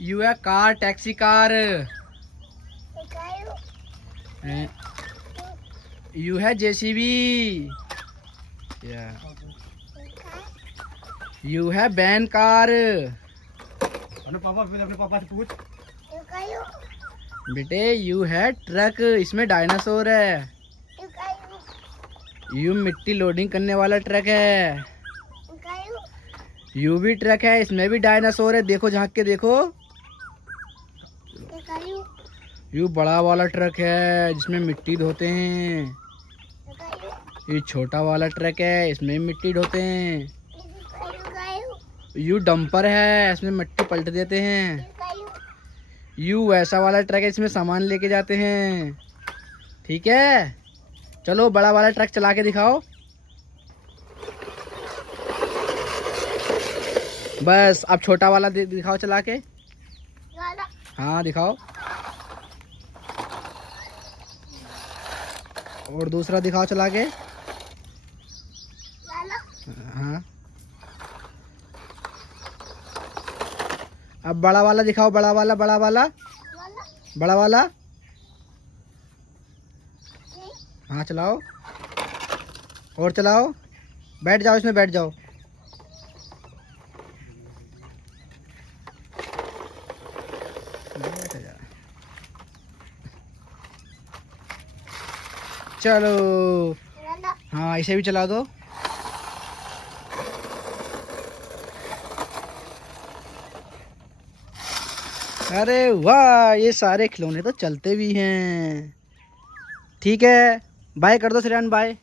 You है car, taxi car. You है JCB. You है बैन कार। अपने पापा से पूछ। बेटे यू है ट्रक, इसमें डायनासोर है। यू मिट्टी लोडिंग करने वाला ट्रक है। यू भी ट्रक है, इसमें भी डायनासोर है, देखो झांक के देखो। यू बड़ा वाला ट्रक है जिसमें मिट्टी ढोते हैं। ये छोटा वाला ट्रक है, इसमें मिट्टी ढोते हैं। यू डंपर है, इसमें मिट्टी पलट देते हैं। यू वैसा वाला ट्रक है, इसमें सामान लेके जाते हैं। ठीक है, चलो बड़ा वाला ट्रक चला के दिखाओ। बस अब छोटा वाला दिखाओ चला के। हाँ दिखाओ। और दूसरा दिखाओ चला के। हाँ अब बड़ा वाला दिखाओ, बड़ा वाला, बड़ा वाला, बड़ा वाला। हाँ चलाओ और चलाओ। बैठ जाओ, इसमें बैठ जाओ। चलो हाँ इसे भी चला दो। अरे वाह, ये सारे खिलौने तो चलते भी हैं। ठीक है, बाय कर दो श्रेयान, बाय।